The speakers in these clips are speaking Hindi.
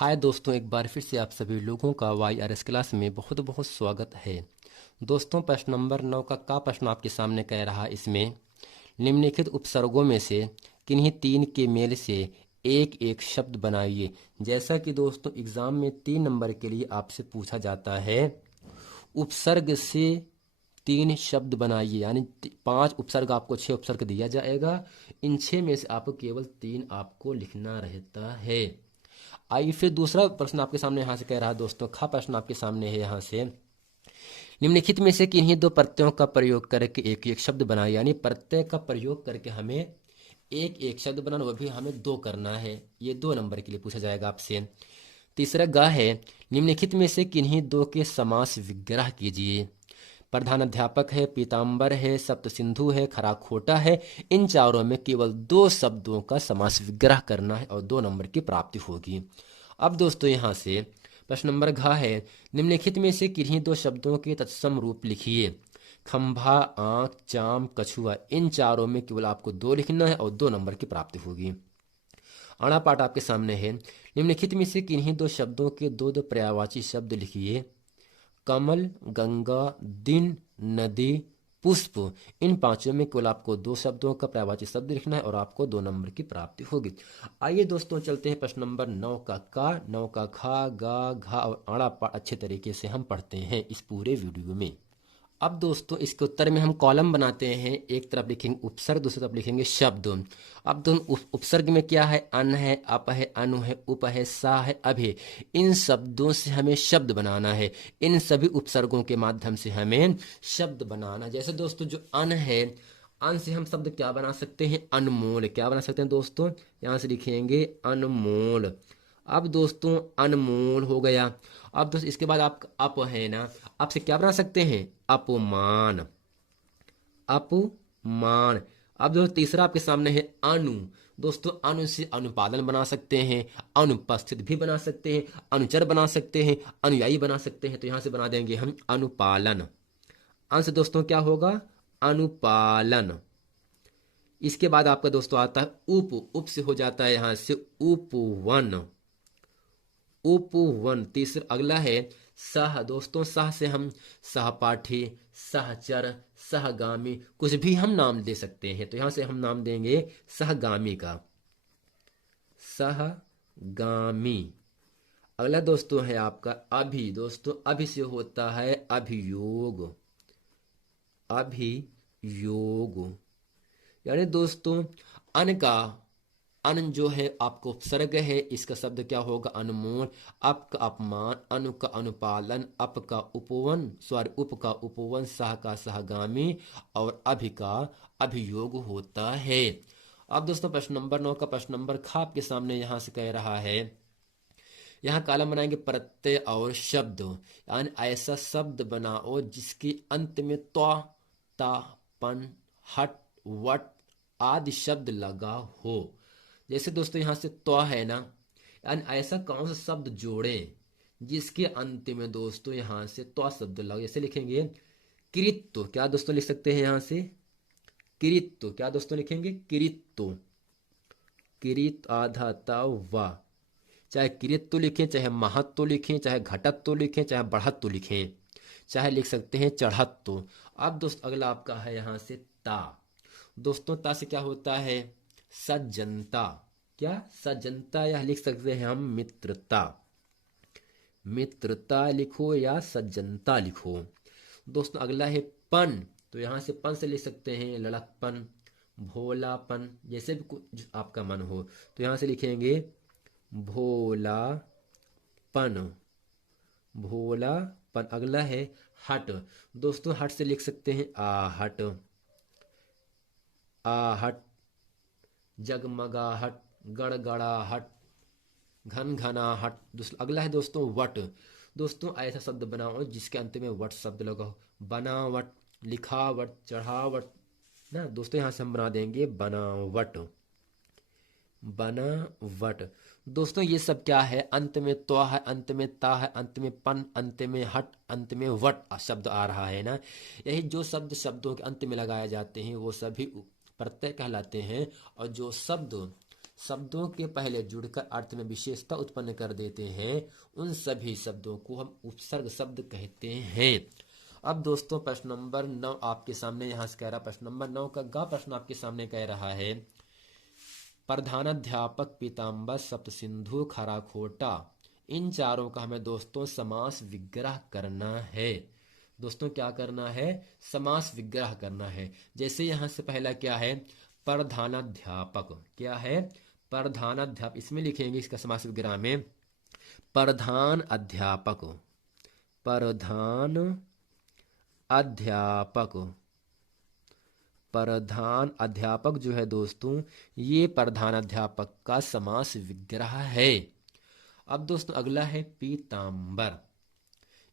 हाय दोस्तों, एक बार फिर से आप सभी लोगों का YRS क्लास में बहुत बहुत स्वागत है। दोस्तों, प्रश्न नंबर 9 का प्रश्न आपके सामने कह रहा है। इसमें निम्नलिखित उपसर्गों में से किन्हीं तीन के मेल से एक एक शब्द बनाइए। जैसा कि दोस्तों एग्जाम में 3 नंबर के लिए आपसे पूछा जाता है, उपसर्ग से तीन शब्द बनाइए। यानी 5 उपसर्ग, आपको 6 उपसर्ग दिया जाएगा। इन 6 में से आपको केवल 3 आपको लिखना रहता है। आइए फिर दूसरा प्रश्न आपके सामने यहाँ से कह रहा है। दोस्तों प्रश्न आपके सामने है यहाँ से, निम्नलिखित में से किन्हीं दो प्रत्ययों का प्रयोग करके एक एक शब्द बनाए। यानी प्रत्यय का प्रयोग करके हमें एक एक शब्द बनाना, वो भी हमें 2 करना है। ये 2 नंबर के लिए पूछा जाएगा आपसे। तीसरा है, निम्नलिखित में से किन्हीं दो के समास विग्रह कीजिए। प्रधान अध्यापक है, पीताम्बर है, सप्त सिंधु है, खरा खोटा है। इन चारों में केवल 2 शब्दों का समास विग्रह करना है और 2 नंबर की प्राप्ति होगी। अब दोस्तों यहाँ से प्रश्न नंबर है, निम्नलिखित में से किन्हीं 2 शब्दों के तत्सम रूप लिखिए। खंभा, आंख, चाम, कछुआ। इन चारों में केवल आपको 2 लिखना है और 2 नंबर की प्राप्ति होगी। अणा पाठ आपके सामने है, निम्नलिखित में से किन्हीं 2 शब्दों के 2 पर्यायवाची शब्द लिखिए। कमल, गंगा, दिन, नदी, पुष्प। इन पांचों में केवल आपको 2 शब्दों का पर्यायवाची शब्द लिखना है और आपको 2 नंबर की प्राप्ति होगी। आइए दोस्तों चलते हैं प्रश्न नंबर 9 का 9 का खा, गा, घा और अड़ा पाठ अच्छे तरीके से हम पढ़ते हैं इस पूरे वीडियो में। अब दोस्तों इसके उत्तर में हम कॉलम बनाते हैं। एक तरफ लिखेंगे उपसर्ग, दूसरी तरफ लिखेंगे शब्द। अब दोनों उपसर्ग में क्या है? अन है, अप है, अनु है, उप है, सा है, अब है। इन शब्दों से हमें शब्द बनाना है। इन सभी उपसर्गों के माध्यम से हमें शब्द बनाना। जैसे दोस्तों जो अन है, अन से हम शब्द क्या बना सकते हैं? अनमोल। क्या बना सकते हैं दोस्तों? यहाँ से लिखेंगे अनमोल। अब दोस्तों अनमोल हो गया। अब दोस्तों इसके बाद आप अप है ना, आप से क्या बना सकते हैं? अपमान। अपमान। अब दोस्तों तीसरा आपके सामने है अनु। दोस्तों अनु से अनुपालन बना सकते हैं, अनुपस्थित भी बना सकते हैं, अनुचर बना सकते हैं, अनुयायी बना सकते हैं। तो यहां से बना देंगे हम अनुपालन। अंश दोस्तों क्या होगा? अनुपालन। इसके बाद आपका दोस्तों आता है उप। उप से हो जाता है यहां से उपवन। उपवन। तीसरा अगला है सह। दोस्तों सह से हम सहपाठी, सहचर, सहगामी कुछ भी हम नाम दे सकते हैं। तो यहां से हम नाम देंगे सहगामी का, सहगामी। अगला दोस्तों है आपका अभि। दोस्तों अभि से होता है अभियोग। अभियोग। यानी दोस्तों अन का, अन जो है आपको उपसर्ग है, इसका शब्द क्या होगा? अनमोल। अप का अपमान, अनु का अनुपालन, अप का उपवन, सॉरी उप का उपवन, सह का सहगामी और अभि का अभियोग होता है। अब दोस्तों प्रश्न नंबर 9 का प्रश्न नंबर आपके सामने यहां से कह रहा है, यहाँ कॉलम बनाएंगे प्रत्यय और शब्द। यानी ऐसा शब्द बनाओ जिसके अंत में त्वा, ता, पन, हट, वट आदि शब्द लगा हो। जैसे दोस्तों यहाँ से त्वा है ना, यानी ऐसा कौन सा शब्द जोड़े जिसके अंत में दोस्तों यहाँ से त्वा शब्द लगे। जैसे लिखेंगे कृत्तो। क्या दोस्तों लिख सकते हैं यहाँ से? कृत्तो। क्या दोस्तों लिखेंगे? कृत्तो। कृत आधा ता वा। चाहे किरित तो लिखें, चाहे महत तो लिखें, चाहे घटत तो लिखें, चाहे बढ़त तो लिखें, चाहे लिख सकते हैं चढ़त तो। अब दोस्त अगला आपका है यहाँ से ता। दोस्तों ता से क्या होता है? सज्जनता। क्या? सज्जनता। या लिख सकते हैं हम मित्रता। मित्रता लिखो या सज्जनता लिखो। दोस्तों अगला है पन। तो यहाँ से पन से लिख सकते हैं लड़कपन, भोलापन, जैसे भी कुछ आपका मन हो। तो यहाँ से लिखेंगे भोलापन। भोलापन। अगला है हट। दोस्तों हट से लिख सकते हैं आहट। आहट, जगमगाहट, गड़गड़ाहट, घनघनाहट। अगला है दोस्तों वट। दोस्तों ऐसा शब्द बनाओ जिसके अंत में वट शब्द लगा हो। बनावट, लिखावट, चढ़ावट ना। दोस्तों यहाँ से हम बना देंगे बनावट। बनावट। दोस्तों ये सब क्या है? अंत में त्वा है, अंत में ता है, अंत में पन, अंत में हट, अंत में वट शब्द आ रहा है ना। यही जो शब्द शब्दों के अंत में लगाए जाते हैं वो सभी प्रत्यय कहलाते हैं। और जो शब्द शब्दों के पहले जुड़कर अर्थ में विशेषता उत्पन्न कर देते हैं, उन सभी शब्दों को हम उपसर्ग शब्द कहते हैं। अब दोस्तों प्रश्न नंबर 9 आपके सामने यहाँ से कह रहा, प्रश्न नंबर 9 का ग प्रश्न आपके सामने कह रहा है, प्रधानाध्यापक, पीताम्बर, सप्तसिंधु, खराखोटा, इन चारों का हमें दोस्तों समास विग्रह करना है। दोस्तों क्या करना है? समास विग्रह करना है। जैसे यहां से पहला क्या है? प्रधानाध्यापक। क्या है? प्रधानाध्यापक। इसमें लिखेंगे इसका समास विग्रह में प्रधान अध्यापक, प्रधान अध्यापक। प्रधान अध्यापक जो है दोस्तों, ये प्रधान अध्यापक का समास विग्रह है। अब दोस्तों अगला है पीताम्बर।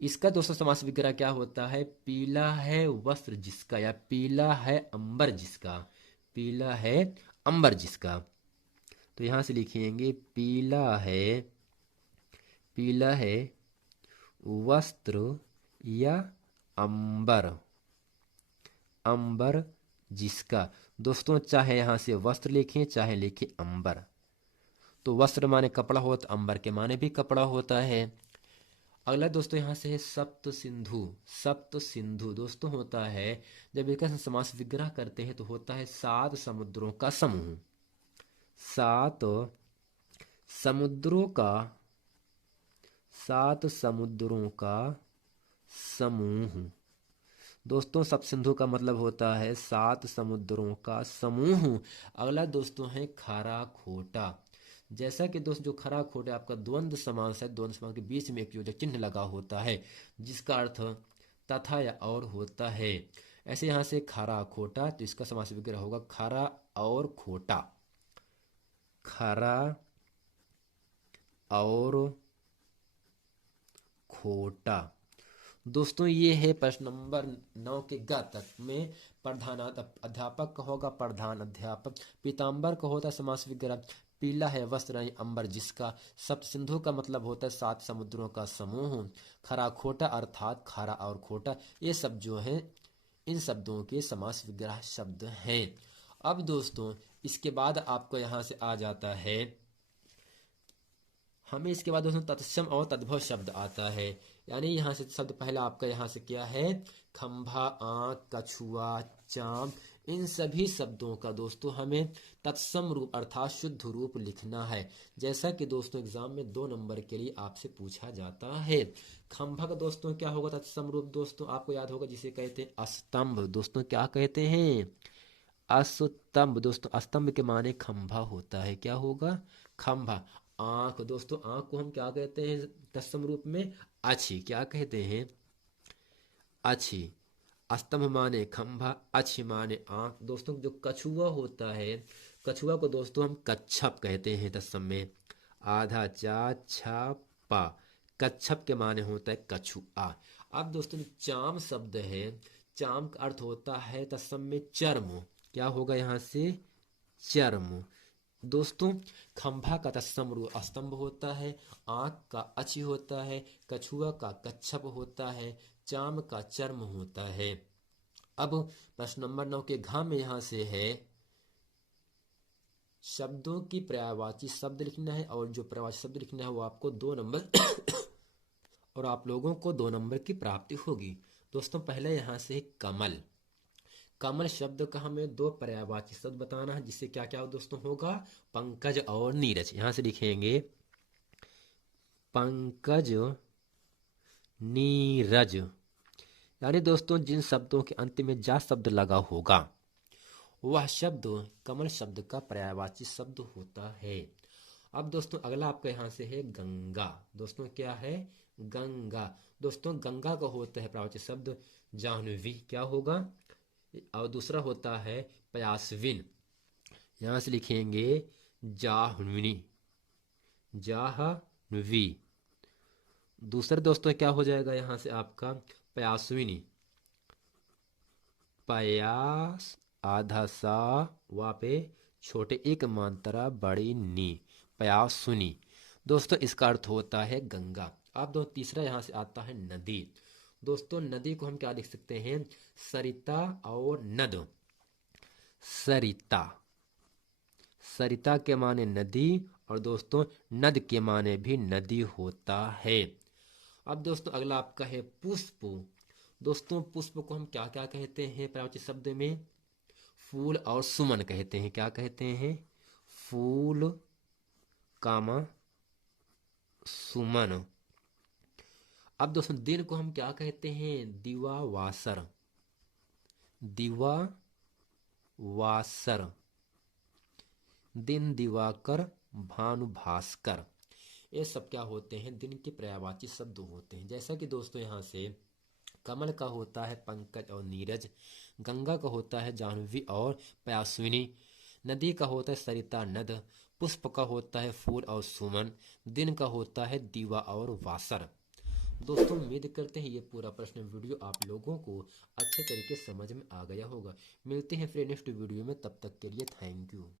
इसका दोस्तों समास विग्रह क्या होता है? पीला है वस्त्र जिसका, या पीला है अंबर जिसका, पीला है अंबर जिसका। तो यहां से लिखेंगे पीला है वस्त्र या अंबर, अंबर जिसका। दोस्तों चाहे यहां से वस्त्र लिखें चाहे लिखें अंबर, तो वस्त्र माने कपड़ा होता, अंबर के माने भी कपड़ा होता है। अगला दोस्तों यहां से है सप्त सिंधु। सप्त सिंधु दोस्तों होता है, जब इसका समास विग्रह करते हैं तो होता है 7 समुद्रों का समूह। 7 समुद्रों का, 7 समुद्रों का समूह। दोस्तों सप्त सिंधु का मतलब होता है 7 समुद्रों का समूह। अगला दोस्तों है खारा खोटा। जैसा कि दोस्त जो खरा खोटा आपका द्वंद्व समास है, द्वंद्व समास के बीच में एक योजक चिन्ह लगा होता है जिसका अर्थ तथा या और होता है। ऐसे यहां से खरा खोटा, तो इसका समास विग्रह होगा खरा और खोटा, खरा और खोटा। दोस्तों ये है प्रश्न नंबर 9 के ग तक में। प्रधान अध्यापक का होगा प्रधान अध्यापक, पीताम्बर का होता है समास विग्रह पीला है वस्त्र अंबर जिसका, सप्त सिंधु का मतलब होता है 7 समुद्रों का समूह, खरा खोटा अर्थात खारा और खोटा, ये सब जो है इन शब्दों के समास विग्रह शब्द हैं। अब दोस्तों इसके बाद आपको यहां से आ जाता है, हमें इसके बाद दोस्तों तत्सम और तद्भव शब्द आता है। यानी यहाँ से शब्द पहला आपका यहाँ से क्या है? खंभा, आंख, कछुआ, चाम, इन सभी शब्दों का दोस्तों हमें तत्सम रूप अर्थात शुद्ध रूप लिखना है। जैसा कि दोस्तों एग्जाम में 2 नंबर के लिए आपसे पूछा जाता है। खंभा का दोस्तों क्या होगा तत्सम रूप? दोस्तों आपको याद होगा जिसे कहते हैं स्तंभ। दोस्तों क्या कहते हैं? अस्तंभ। दोस्तों स्तंभ के माने खंभा होता है। क्या होगा? खंभा। आंख, दोस्तों आंख को हम क्या कहते हैं तत्सम रूप में? अच्छी। क्या कहते हैं? अच्छी। स्तंभ माने खंभा, अच्छी माने आंख। दोस्तों जो कछुआ होता है, कछुआ को दोस्तों हम कच्छप कहते हैं तत्सम में, आधा चा छा पा, कच्छप के माने होता है कछुआ। अब दोस्तों चाम शब्द है, चाम का अर्थ होता है तत्सम में चर्म। क्या होगा यहाँ से? चर्म। दोस्तों खंभा का तत्सम रूप स्तंभ होता है, आंख का अच्छी होता है, कछुआ का कच्छप होता है, चाम का चर्म होता है। अब प्रश्न नंबर 9 के घ में यहां से है शब्दों की पर्यायवाची शब्द लिखना है, और जो पर्यायवाची शब्द लिखना है वो आपको 2 नंबर और आप लोगों को 2 नंबर की प्राप्ति होगी। दोस्तों पहले यहां से कमल। कमल शब्द का हमें 2 पर्यायवाची शब्द बताना है, जिससे क्या क्या दोस्तों होगा? पंकज और नीरज। यहां से लिखेंगे पंकज, नीरज। यानी दोस्तों जिन शब्दों के अंत में जा शब्द लगा होगा वह शब्द कमल शब्द का पर्यायवाची शब्द होता है। अब दोस्तों अगला आपका यहां से है गंगा। दोस्तों क्या है? गंगा। दोस्तों गंगा का होता है पर्यायवाची शब्द जाह्नवी। क्या होगा? और दूसरा होता है पयासविन। यहां से लिखेंगे जाह्नवी, जाह्नवी। दूसरा दोस्तों क्या हो जाएगा यहां से आपका? पयासविनी, पयास आधा सा वापे छोटे एक मात्रा बड़ी नी, पयासुनी। दोस्तों इसका अर्थ होता है गंगा। अब दो तीसरा यहां से आता है नदी। दोस्तों नदी को हम क्या लिख सकते हैं? सरिता और नद। सरिता, सरिता के माने नदी और दोस्तों नद के माने भी नदी होता है। अब दोस्तों अगला आपका है पुष्प। दोस्तों पुष्प को हम क्या क्या कहते हैं पर्यायवाची शब्द में? फूल और सुमन कहते हैं। क्या कहते हैं? फूल कामा सुमन। अब दोस्तों दिन को हम क्या कहते हैं? दिवावासर। दिवावासर। दिन दिवाकर भानु भास्कर। ये सब क्या होते हैं? दिन के पर्यायवाची शब्द होते हैं। जैसा कि दोस्तों यहाँ से कमल का होता है पंकज और नीरज, गंगा का होता है जाह्नवी और पयास्विनी, नदी का होता है सरिता नद, पुष्प का होता है फूल और सुमन, दिन का होता है दीवा और वासर। दोस्तों उम्मीद करते हैं ये पूरा प्रश्न वीडियो आप लोगों को अच्छे तरीके से समझ में आ गया होगा। मिलते हैं फिर नेक्स्ट वीडियो में, तब तक के लिए थैंक यू।